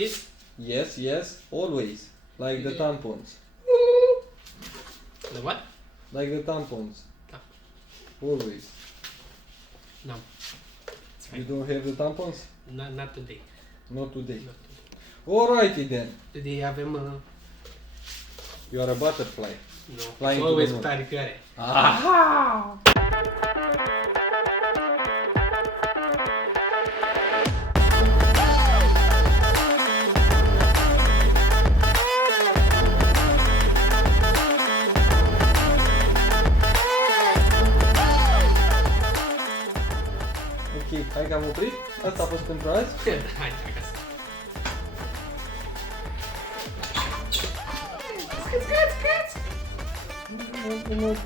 This? Yes, yes, always. Like the tampons. The what? Like the tampons. Ah. Always. No. It's You fine. don't have the tampons? Not today. Not today. Not today. Alrighty then. Today avem... You are a butterfly. No. Flying to Always the cu moon. aripioare. Aha! Ok, hai că am oprit. Asta a fost pentru azi. Hai, acasă. Nu